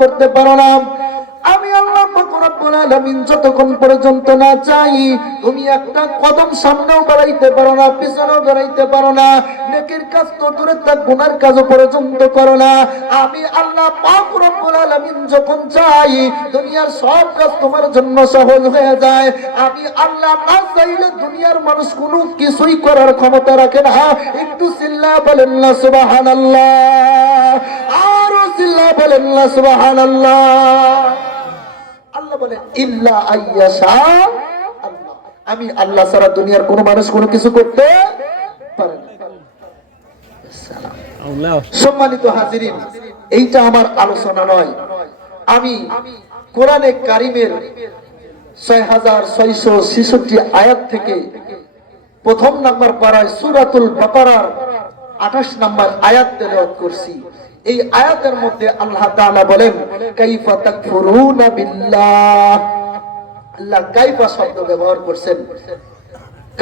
করতে পারো না। আমি আল্লাহ পাক রব্বুল আলামিন যতক্ষণ পর্যন্ত না চাই তুমি একটা কদম সামনেও বাড়াইতে পারো না, পিছনেও বাড়াইতে পারো না। নেকির কাজ তো দূরে থাক, গুনার কাজও পর্যন্ত করো না। আমি আল্লাহ পাক রব্বুল আলামিন যখন চাই দুনিয়ার সব কাজ তোমার জন্য সহজ হয়ে যায়। আমি আল্লাহ না চাইলে দুনিয়ার মানুষ কোনো কিছুই করার ক্ষমতা রাখে না। একটু চিল্লা বলেন না সুবহানাল্লাহ, আর চিল্লা বলেন না সুবহানাল্লাহ। আল্লাহ বলেন ইল্লা আইয়াশা আল্লাহ, আমি আল্লাহ ছাড়া দুনিয়ার কোন মানুষ কোনো কিছু করতে পারে না। সম্মানিত হাজিরিন, এইটা আমার আলোচনা নয়। আমি কোরআনে কারিমের 6666 আয়াত থেকে প্রথম নাম্বার পারায় সূরাতুল বাকারার 28 নাম্বার আয়াত তেলাওয়াত করছি। এই আয়াতের মধ্যে আল্লাহ তাআলা বলেন কাইফা তাকফুরুনা বিল্লাহ। আল্লাহ কাইফা শব্দ ব্যবহার করেন।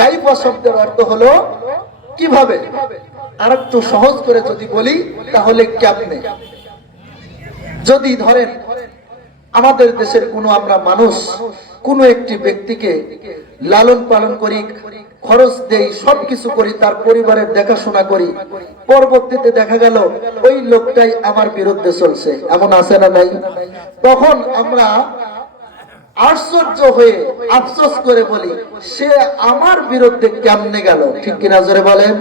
কাইফা শব্দের অর্থ হলো কিভাবে। আর একটু সহজ করে যদি বলি তাহলে কেমনে। যদি ধরেন আমাদের দেশের কোনো আমরা মানুষ কোনো একটি ব্যক্তিকে লালন পালন করি, খরচ দেই, সবকিছু করি, তার পরিবারের দেখাশোনা করি, পরবর্তীতে দেখা গেল ওই লোকটাই আমার বিরুদ্ধে চলছে, এমন আছে না নাই? তখন আমরা আশ্চর্য হয়ে আফসোস করে বলি সে আমার বিরুদ্ধে কেমনে গেল, ঠিক কিনা জোরে বলেন।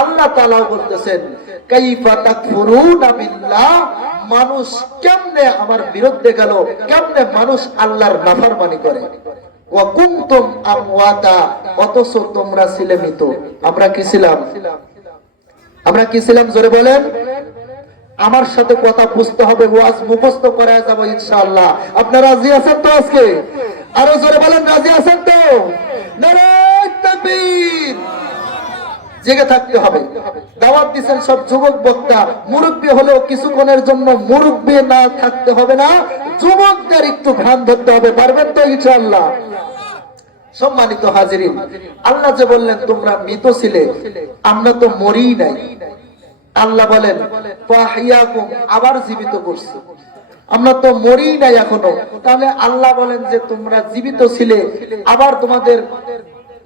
আল্লাহ তাআলা বলতেছেন কাইফা তাকফুরুনা বিল্লাহ, মানুষ কেমনে আমার বিরুদ্ধে গেল, কেমনে মানুষ আল্লাহর নাফরমানি করে। ওয়া কুনতুম আমওয়াতা, অথচ তোমরা ছিলে মৃত। আমরা কি ছিলাম? আমরা কি ছিলাম জোরে বলেন। আমার সাথে কথা বুঝতে হবে, ওয়াজ মুখস্থ করা যাবে ইনশাআল্লাহ। আপনারা রাজি আছেন তো? আজকে আরো জোরে বলেন, রাজি আছেন তো? নারায়ে তাকবীর। জেগে থাকতে হবে। দাওয়াত দিচ্ছেন সব যুবক বক্তা, মুরব্বী হলেও কিছুক্ষণের জন্য মুরব্বী না থাকতে হবে না, যুবকদের একটু ধ্যান ধরতে হবে। পারবেন তো ইনশাআল্লাহ? সম্মানিত হাজিরিন, আল্লাহ যে বললেন তোমরা মৃত ছিলে, আমরা তো মরিই নাই। আল্লাহ বলেন ফাহিয়াকুম, আবার জীবিত করছি। আমরা তো মরিই নাই এখনো। তাহলে আল্লাহ বলেন যে তোমরা জীবিত ছিলে, আবার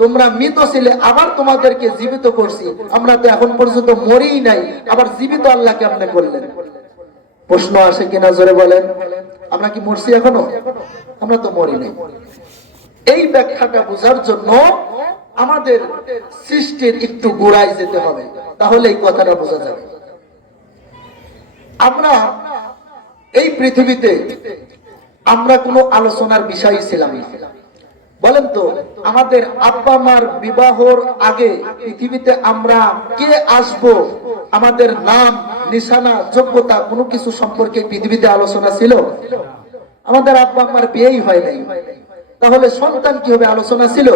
তোমরা মৃত ছিলে, আবার তোমাদেরকে জীবিত করছি। আমরা তো এখন পর্যন্ত মরিই নাই, আবার জীবিত আল্লাহ কেমনে করলেন? প্রশ্ন আসে কিনা জোরে বলেন। আমরা কি মরছি এখনো? আমরা তো মরি নাই। এই ব্যাখ্যাটা বোঝার জন্য আমাদের সৃষ্টির একটু গোড়ায় যেতে হবে, তাহলে এই কথাটা বোঝা যাবে। আমরা এই পৃথিবীতে আমরা কোনো আলোচনার বিষয় ছিলাম না। বলেন তো, আমাদের আব্বা মার বিবাহর আগে পৃথিবীতে আমরা কে আসব, আমাদের নাম, নিশানা, যোগ্যতা কোনো কিছু সম্পর্কে পৃথিবীতে আলোচনা ছিল? আমাদের আব্বা মার বিয়েই হয় নাই, তাহলে সন্তান কি হবে আলোচনা ছিল?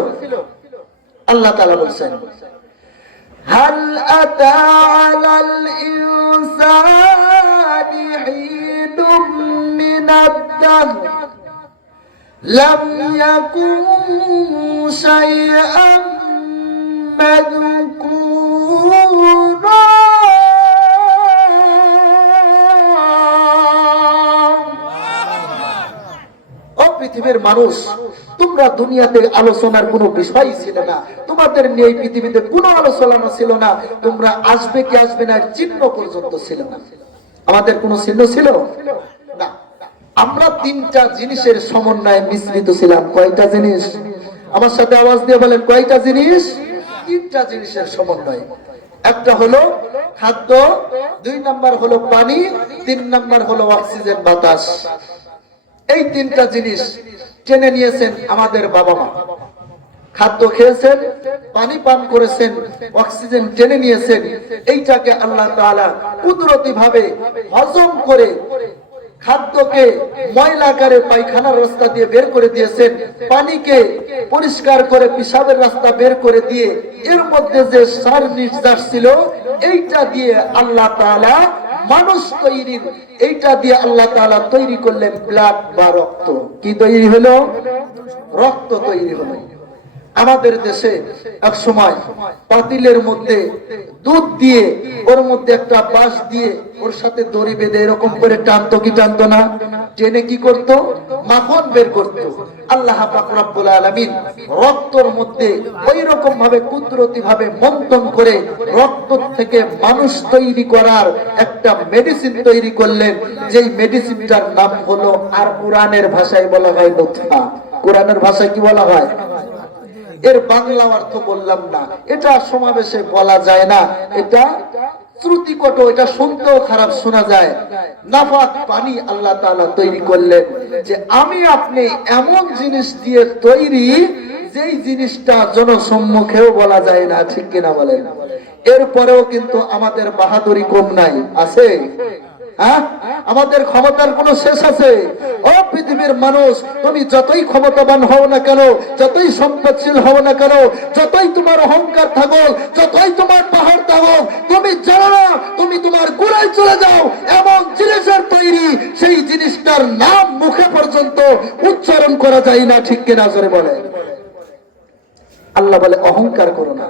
আল্লাহ তাআলা বলেন হাল আতা আলাল ইনসানি হিদুম মিনাদ দাহর লাম ইয়াকুন শাইআন মাযকুরা। ও পৃথিবীর মানুষ, তোমরা দুনিয়াতে আলোচনার কোনো বিষয় ছিল না, তোমাদের নিয়ে এই পৃথিবীতে কোনো আলোচনা ছিল না। তোমরা আসবে কি আসবে না চিহ্ন পর্যন্ত ছিল না। আমাদের কোনো চিহ্ন ছিল না। আমরা তিনটা জিনিসের সমন্বয়ে মিশ্রিত ছিলাম। কয়টা জিনিস? আমার সাথে আওয়াজ দিয়ে বলেন, কয়টা জিনিস? তিনটা জিনিসের সমন্বয়। একটা হলো খাদ্য, 2 নাম্বার হলো পানি, 3 নাম্বার হলো অক্সিজেন, বাতাস। এই তিনটা জিনিস টেনে নিয়েছেন আমাদের বাবা মা। খাদ্য খেয়েছেন, পানি পান করেছেন, অক্সিজেন টেনে নিয়েছেন। এইটাকে আল্লাহ তাআলা কুদরতি ভাবে হজম করে খাদ্যকে ময়লা করে পায়খানার রাস্তা দিয়ে বের করে দিয়েছেন, পানিকে পরিষ্কার করে পেশাবের রাস্তা বের করে দিয়ে এর মধ্যে যে সার নির্যাস ছিল এইটা দিয়ে আল্লাহ তাআলা মানুষ তৈরির, এইটা দিয়ে আল্লাহ তাআলা তৈরি করলেন ব্লাড বা রক্ত। কি তৈরি হলো? রক্ত তৈরি হলো। আমাদের দেশে এক সময় পাতিলের মধ্যে দুধ দিয়ে ওর মধ্যে একটা বাঁশ দিয়ে ওর সাথে দড়ি বেঁধে এরকম করে টানতো কি টানতো না, টেনে কি করত, মাখন বের করত। আল্লাহ পাক রব্বুল আলামিন রক্তর মধ্যে ওই রকম ভাবে কুদরতি ভাবে মন্থন করে রক্ত থেকে মানুষ তৈরি করার একটা মেডিসিন তৈরি করলেন, যেই মেডিসিনটার নাম হলো, আর কোরআনের ভাষায় বলা হয় নুতফা। কোরআনের ভাষায় কি বলা হয়? এর বাংলা অর্থ বললাম না, এটা সমাবেশে বলা যায় না, এটা শ্রুতিকট, এটা শুনতেও খারাপ শোনা যায়। নাফাক পানি আল্লাহ তাআলা তৈরি করলেন, যে আমি আপনি এমন জিনিস দিয়ে তৈরি, যেই জিনিসটা জনসম্মুখেও বলা যায় না, ঠিক কিনা বলেন? এরপরেও কিন্তু আমাদের বাহাদুরি কম নাই, আছে? হ্যাঁ, আমাদের ক্ষমতার কোন শেষ আছে? ও পৃথিবীর মানুষ, তুমি যতই ক্ষমতাবান হও না কেন, যতই সম্পদশীল হও না কেন, যতই তোমার অহংকার থাকো, যতই তোমার পাহাড় থাকো, তুমি জানো না তুমি তোমার গোড়ায় চলে যাও এমন জিনিসের তৈরি, সেই জিনিসটার নাম মুখে পর্যন্ত উচ্চারণ করা যায় না, ঠিক কিনা জোরে বলে? আল্লাহ বলে অহংকার করো না,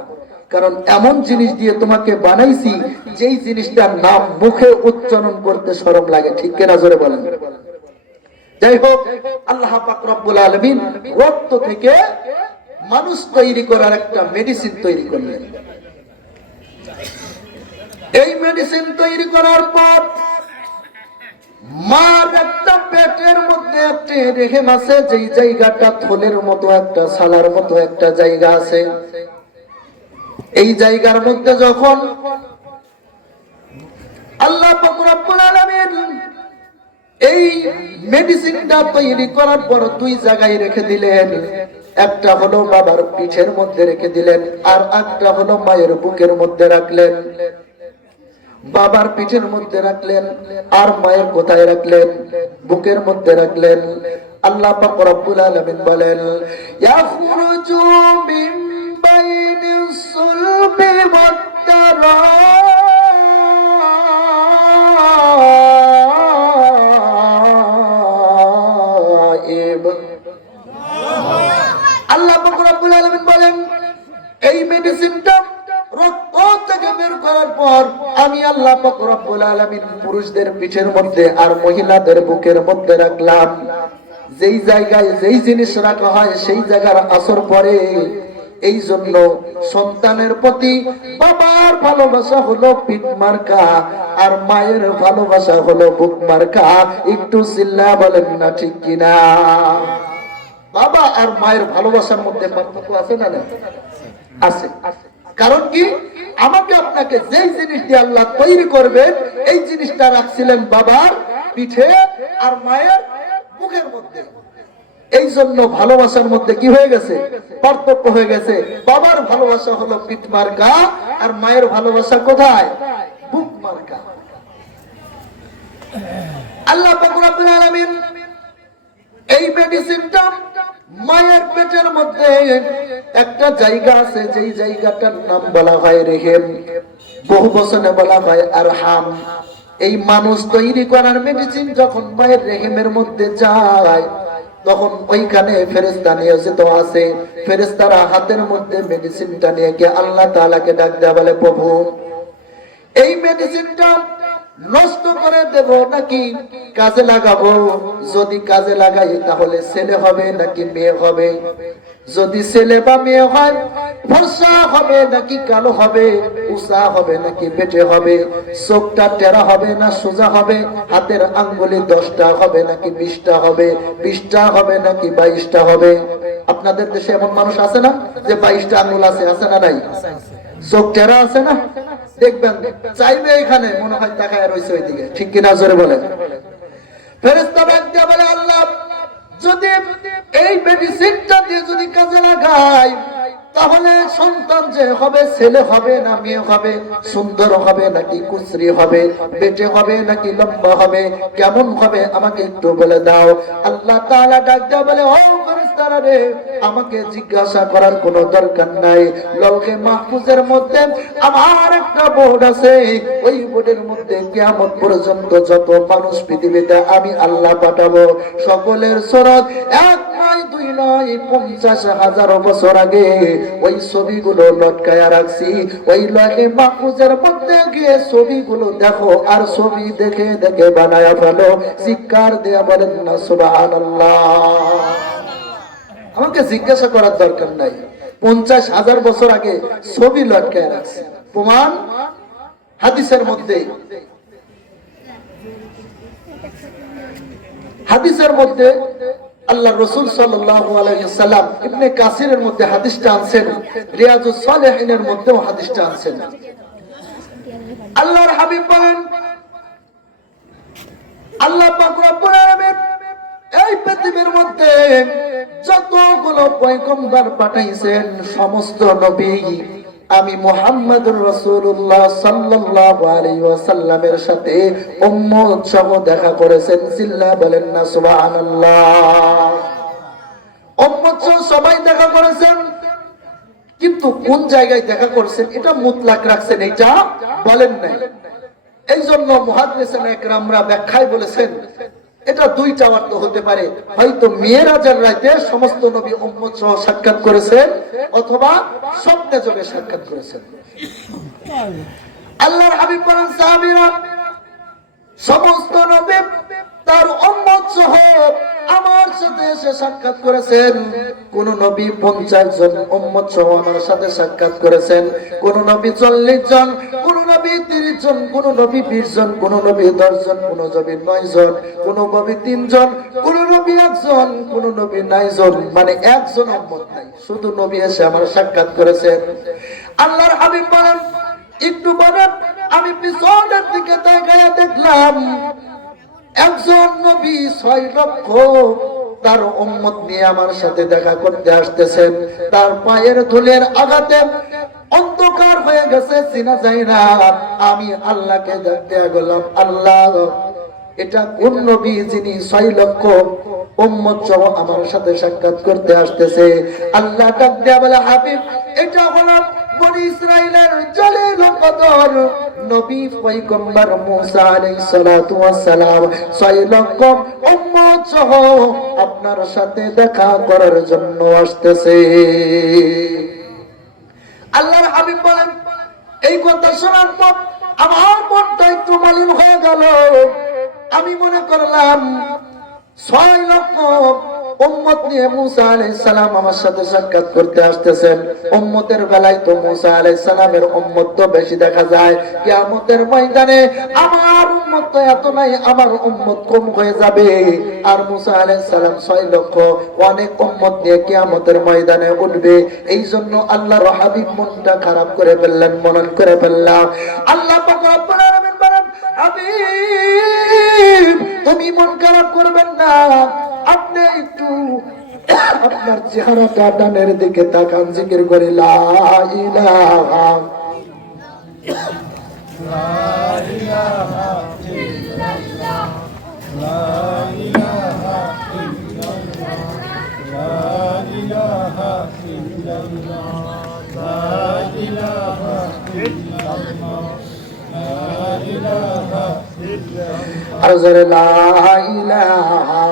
কারণ এমন জিনিস দিয়ে তোমাকে বানাইছি যেই জিনিসটার নাম মুখে উচ্চারণ করতে শরম লাগে, ঠিক কিনা জোরে বলেন? যাই হোক, আল্লাহ পাক রব্বুল আলামিন রক্ত থেকে মানুষ তৈরি করার একটা মেডিসিন তৈরি করলেন। এই মেডিসিন তৈরি করার পর মার একটা পেটের মধ্যে একটা রেহেম আছে, যেই জায়গাটা থলের মতো একটা সালার মতো একটা জায়গা আছে। এই জায়গার মধ্যে যখন আল্লাহ পাক রব্বুল আলামিন এই মেডিসিনটা তৈরি করার পর দুই জায়গায় রেখে দিলেন। একটা হলো বাবার পিঠের মধ্যে রেখে দিলেন, আর একটা হলো মায়ের বুকের মধ্যে রাখলেন। বাবার পিঠের মধ্যে রাখলেন, আর মায়ের কোথায় রাখলেন? বুকের মধ্যে রাখলেন। আল্লাহ পাক রব্বুল আলামিন বলেন, ইয়াখরুজু মিন বাইনিস সুলবি ওয়াত তারাইব। আল্লাহ পাক রব্বুল আলামিন বলেন, এই মেডিসিনটা রক্ত থেকে বের করার পর আমি আল্লাহ পাক রব্বুল আলামিন পুরুষদের পিঠের মধ্যে আর মহিলাদের বুকের মধ্যে রাখলাম। যেই জায়গায় যেই জিনিস রাখা হয় সেই জায়গার আসর পরে। এই জন্য সন্তানের প্রতি বাবার ভালোবাসা হলো পিঠ মার্কা, আর মায়ের ভালোবাসা হলো বুক মার্কা। একটু চিল্লা বলেন না, ঠিক কিনা? বাবা আর মায়ের ভালোবাসার মধ্যে পার্থক্য আছে না? আছে। কারণ কি? আমাকে আপনাকে যেই জিনিস দিয়ে আল্লাহ তৈরি করবেন, এই জিনিসটা রাখছিলেন বাবার পিঠে আর মায়ের বুকের মধ্যে। এই জন্য ভালোবাসার মধ্যে কি হয়ে গেছে? পার্থক্য হয়ে গেছে। বাবার ভালোবাসা হলো পিঠ মার্কা, আর মায়ের ভালোবাসা কোথায়? বুক মার্কা। আল্লাহ পাক রব্বুল আলামিন এই মেডিসিনটা মায়ের পেটের মধ্যে একটা জায়গা আছে, যেই জায়গাটার নাম বলা হয় রেহেম, বহু বচনে বলা হয় আরহাম। এই মানুষ তৈরি করার মেডিসিন যখন মায়ের রেহেমের মধ্যে যায়, তখন ওইখানে ফেরেশতা নিয়োজিত আছে। ফেরেশতারা হাতের মধ্যে মেডিসিনটা নিয়ে গিয়ে আল্লাহ তাআলাকে ডাক দেয়া বলে, প্রভু এই মেডিসিনটা নষ্ট করে দেব নাকি কাজে লাগাবো? যদি কাজে লাগাই তাহলে ছেলে হবে নাকি মেয়ে হবে? যদি ছেলে বা মেয়ে হয়, ফর্সা হবে নাকি কালো হবে? উঁচা হবে নাকি বেটে হবে? চোখটা টেরা হবে না সোজা হবে? হাতের আঙ্গুলি 10টা হবে নাকি 20টা হবে? 20টা হবে নাকি 22টা হবে? আপনাদের দেশে এমন মানুষ আছে না যে 22টা আঙ্গুল আছে? আছে না নাই? চোখ টেরা আছে না? দেখবেন চাইবে এখানে মনে হয় তাকায় রয়েছে ওইদিকে, ঠিক কিনা জোরে বলেন? ফেরেশতা ডাক দিয়ে বলে, আল্লাহ যদি এই মেডিসিনটা দিয়ে যদি কাজে লাগাই, তাহলে সন্তান যে হবে ছেলে হবে না মেয়ে হবে? সুন্দর হবে নাকি কুচরি হবে? বেটে হবে নাকি লম্বা হবে? কেমন হবে আমাকে একটু বলে দাও। আল্লাহ তাআলা ডাক দিয়ে বলে, ও ফেরেশতারা রে, আমাকে জিজ্ঞাসা করার কোনো দরকার নাই। লৌহে মাহফুজের মধ্যে আমার একটা বোর্ড আছে, ওই বোর্ডের মধ্যে কিয়ামত পর্যন্ত যত মানুষ পৃথিবীতে আমি আল্লাহ পাঠাবো, সকলের সুরত 1 নয় 2 নয়, 50,000 বছর আগে ওই ছবিগুলো লটকায়া রাখছি। ওই লহে মাহফুজের মধ্যে গিয়ে ছবিগুলো দেখো, আর ছবি দেখে দেখে বানায়া ফেলো। চিৎকার দেয়া বলেন না সুবহানাল্লাহ। আমাকে জিজ্ঞাসা করার দরকার নাই, 50,000 বছর আগে ছবি লটকায়া রাখছে। প্রমাণ হাদিসের মধ্যে। হাদিসের মধ্যে আল্লাহ রাসূল সাল্লাল্লাহু আলাইহি সাল্লাম ইবনে কাসিরের মধ্যে হাদিসটা আনছেন, রিয়াজুস সালিহিনের মধ্যেও হাদিসটা আনছেন। আল্লাহর হাবিব বলেন, আল্লাহ পাক রব্বুল আলামিন এই পৃথিবীর মধ্যে যতগুলো পয়গম্বর পাঠাইছেন, সমস্ত নবী আমি মুহাম্মদুর রাসূলুল্লাহ সাল্লাল্লাহু আলাইহি ওয়াসাল্লামের সাথে উম্মত সহ দেখা করেছেন। জিল্লা বলেন না সুবহানাল্লাহ। উম্মত সহ সবাই দেখা করেছেন, কিন্তু কোন জায়গায় দেখা করেছেন এটা মুতলাক রাখছেন, এটা বলেন নাই। এই জন্য মুহাদ্দিসিন ইকরামরা ব্যাখ্যায় বলেছেন এটা দুইটা অর্থ হতে পারে, হয়তো মিরাজের রাতে সমস্ত নবী উম্মত সহ সাক্ষাৎ করেছেন, অথবা স্বপ্নে যোগে সাক্ষাৎ করেছেন। আল্লাহর হাবিব বলেন, সাহাবীরা সমস্ত নবী তার উম্মত সহ আমার সাথে এসে সাক্ষাৎ করেছেন। কোন নবী 50 জন উম্মত সহ আমার সাথে সাক্ষাৎ করেছেন, কোন নবী 40 জন, কোন নবী 30 জন, কোন নবী 20 জন, কোন নবী 10 জন, কোন নবী 9 জন, কোন নবী 3 জন, কোন নবী 1 জন, কোন নবী 9 জন, মানে একজন উম্মত নাই, শুধু নবী এসে আমার সাক্ষাৎ করেছেন। আল্লাহর হাবিব বলেন, একটু পরে আমি পিছনের দিকে তাকায়া দেখলাম একজন নবী 6 লক্ষ তার উম্মত নিয়ে আমার সাথে দেখা করতে আসতেছেন। তার পায়ের ধুলের আঘাতে অন্ধকার হয়ে গেছে, চিনা যায় না। আমি আল্লাহকে ডাকতে গেলাম, আল্লাহ এটা কোন নবী যিনি 6 লক্ষ উম্মত সহ আমার সাথে সাক্ষাৎ করতে আসতেছে? আল্লাহ ডাক দেয়া বলে, হাবিব এটা হলো বনি ইসরাইলের জলিলুল কদর নবী পয়গম্বর মুসা আলাইহিস সালাতু ওয়াস সালাম 6 লক্ষ উম্মত সহ আপনার সাথে দেখা করার জন্য আসতেছে। আল্লাহর হাবিব বলেন, এই কথা শোনার পর আমার মনটা একটু মলিন হয়ে গেল। আমি মনে করলাম 6 লক্ষ উম্মত নিয়ে মুসা আলাইহিস সালাম আমার সাথে সাক্ষাৎ করতে আসতেছেন। উম্মতের বেলায় তো মুসা আলাইহিস সালামের উম্মত তো বেশি দেখা যায়, কিয়ামতের ময়দানে আমার উম্মত তো এত নাই, আমার উম্মত কম হয়ে যাবে। আর মুসা আলাইহিস সালাম 6 লক্ষ অনেক উম্মত নিয়ে কিয়ামতের ময়দানে উঠবে। এই জন্য আল্লাহর হাবিব মনটা খারাপ করে ফেললেন, মনন করে ফেললাম। আল্লাহ পাক রব্বুল আলামিন বলেন, হাবিব তুমি মন খারাপ করবেন না, আপনি একটু আপনার চেহারাটা ডানের দিকে তাকান, জিকির করে লা ইলাহা ইল্লাল্লাহ, লা ইলাহা ইল্লাল্লাহ, লা ইলাহা ইল্লাল্লাহ, লা ইলাহা ইল্লাল্লাহ, লা ইলাহা ইল্লাল্লাহ, আরজরে লা ইলাহা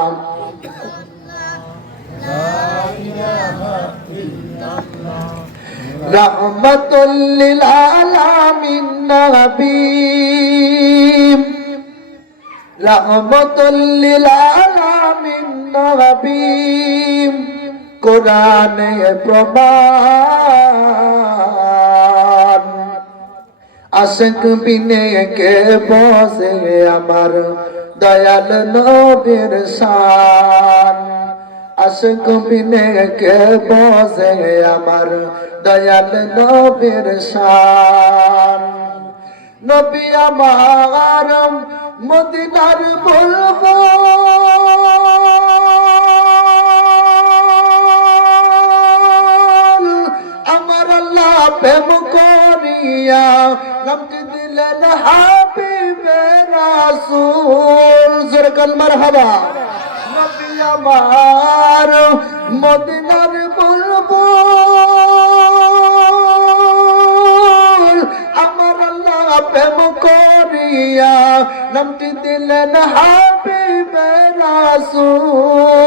রাহমাতুল লিল আলামিন নবী, রাহমাতুল লিল আলামিন নবী, কোরআনে প্রমাণ। আশিক বিনে কে বসে আমার দয়াল নবীর শান, আশিক বিনে কে বসে আমার দয়াল নবীর শান। নবী আমার মদিনার বুলবুল, আমার আল্লাহ প্রেম করিয়া নামটি দিলেন হাবিবে রাসূল। জোরে কাল মারহাবা। নবী আমার মদিনার বুলবুল, আমার আল্লাহ প্রেম করিয়া নামটি দিলেন হাবিবে রাসূল।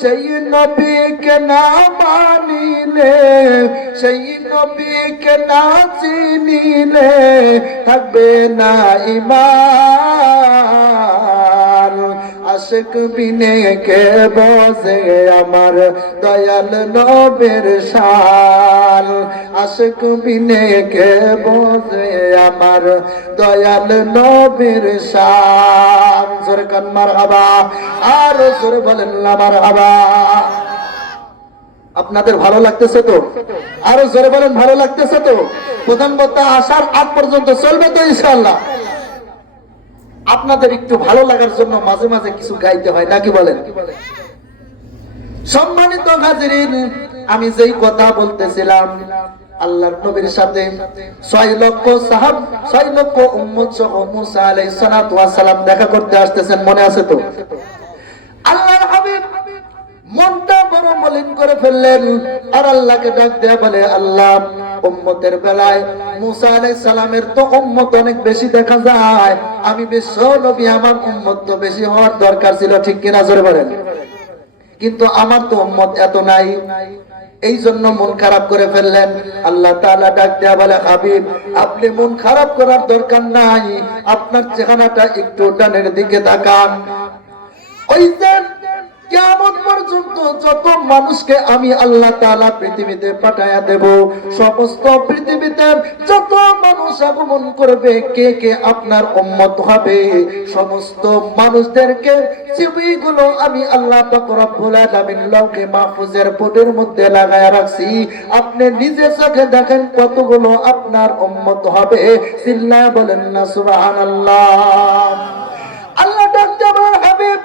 সেই নবীকে না মানিলে, সেই নবীকে না চিনিলে থাকবে না ঈমান। আশিক বিনে কে বোঝে আমার দয়াল নবীর শান, আশিক বিনে কে বোঝে আমার দয়াল নবীর শান। জোরে কান মারহাবা, আর জোরে বলেন না মারহাবা। আপনাদের ভালো লাগতেছে তো? আরো জোরে বলেন ভালো লাগতেছে তো? প্রধান বক্তা আসার আগ পর্যন্ত চলবে তো ইনশাআল্লাহ? আপনাদের একটু ভালো লাগার জন্য মাঝে মাঝে কিছু গাইতে হয় নাকি বলেন? সম্মানিত হাজিরিন, আমি যেই কথা বলতেছিলাম, আল্লাহর নবীর সাথে 6 লক্ষ সাহাব, 6 লক্ষ উম্মত সহ মুসা আলাইহিস সালাতু ওয়াস সালাম দেখা করতে আসতেছেন, মনে আছে তো? আল্লাহর হাবিব মনটা বড় মলিন করে ফেললেন আর আল্লাহকে ডাক দেয়া বলে, আল্লাহ, উম্মতের বেলায় মুসা আলাইহিস সালামের তো উম্মত অনেক বেশি দেখা যায়, আমি বিশ্ব নবী, আমার উম্মত তো বেশি হওয়ার দরকার ছিল, ঠিক কিনা জোরে বলেন? কিন্তু আমার তো উম্মত এত নাই, এই জন্য মন খারাপ করে ফেললেন। আল্লাহ তাআলা ডাক দেয়া বলে, হাবিব, আপনি মন খারাপ করার দরকার নাই, আপনার চেহারাটা একটু ডানের দিকে তাকান। ওই যে কিয়ামত পর্যন্ত যত মানুষকে আমি আল্লাহ তাআলা পৃথিবীতে পাঠায়া দেব, সমস্ত পৃথিবীতে যত মানুষ আগমন করবে, কে কে আপনার উম্মত হবে, সমস্ত মানুষদেরকে ছবিগুলো আমি আল্লাহ পাক রব্বুল আলামিন লৌহে মাহফুজের বোর্ডের মধ্যে লাগায়া রাখছি। আপনি নিজে চোখে দেখেন কতগুলো আপনার উম্মত হবে। চিল্লায়া বলেন না সুবহানাল্লাহ। আল্লাহ ডাক দেবেন, হাবিব,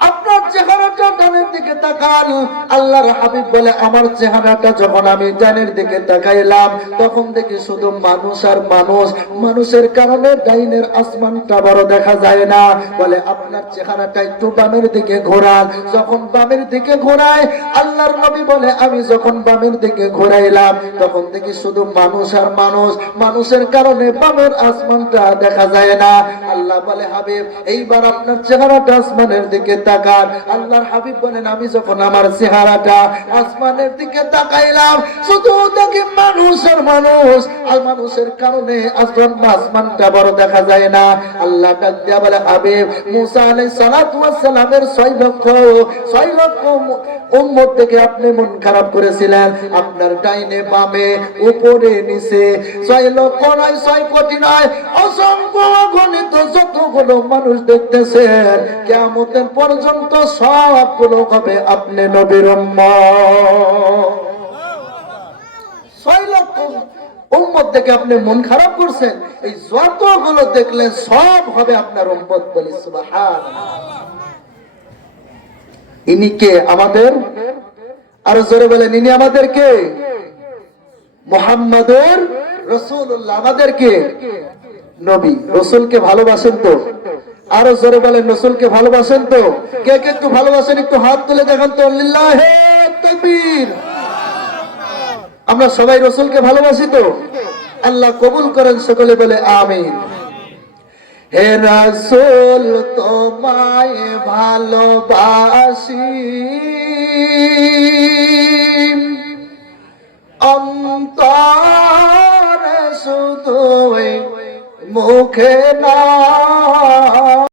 আপনার চেহারাটা ডানের দিকে তাকান। আল্লাহর হাবিব বলে, আমার চেহারাটা যখন আমি ডানের দিকে তাকাইলাম, তখন দেখি শুধু মানুষ আর মানুষ, মানুষের কারণে ডাইনের আসমানটা বড় দেখা যায় না। বলে, আপনার চেহারাটা একটু বামের দিকে ঘোরান। যখন বামের দিকে ঘোরায়, আল্লাহর নবী বলে, আমি যখন বামের দিকে ঘোরাইলাম, তখন দেখি শুধু মানুষ আর মানুষ, মানুষের কারণে বামের আসমানটা দেখা যায় না। আল্লাহ বলে, হাবিব, এইবার আপনার চেহারাটা আসমানের দিকে তাকান। আল্লাহর হাবিব বলেন, আমি যখন আমার চেহারাটা আসমানের দিকে তাকাইলাম, শুধু দেখি মানুষ আর মানুষ, আর মানুষের কারণে আসমানটা বড় দেখা যায় না। আল্লাহ ডাক দেয়া বলে, হাবিব, মুসা আলাইহিস সালাতু ওয়াস সালামের 6 লক্ষ উম্মত থেকে আপনি মন খারাপ করেছিলেন। আপনার ডাইনে বামে উপরে নিচে 6 লক্ষ নয়, 6 কোটি নয়, অসংখ্য অগণিত যতগুলো মানুষ দেখতেছেন, কিয়ামতের পর্যন্ত সবগুলো হবে আপনি নবীর উম্মত। 6 লক্ষ উম্মত দেখে আপনি মন খারাপ করছেন, এই যতগুলো দেখলেন সব হবে আপনার উম্মত। বলি সুবহানাল্লাহ। ইনি কে? আমাদের, আরো জোরে বলেন, ইনি আমাদের কে? মুহাম্মাদুর রাসূলুল্লাহ। আমাদের কে? নবী। রাসূলকে ভালোবাসেন তো? আরো জোরে বলেন, রাসূলকে ভালোবাসেন তো? কে কে একটু ভালোবাসেন একটু হাত তুলে দেখান তো। লিল্লাহে তাকবীর। আমরা সবাই রাসূলকে ভালোবাসি তো? আল্লাহ কবুল করেন, সকলে বলে আমিন। হে রাসূল, তোমায় ভালোবাসি,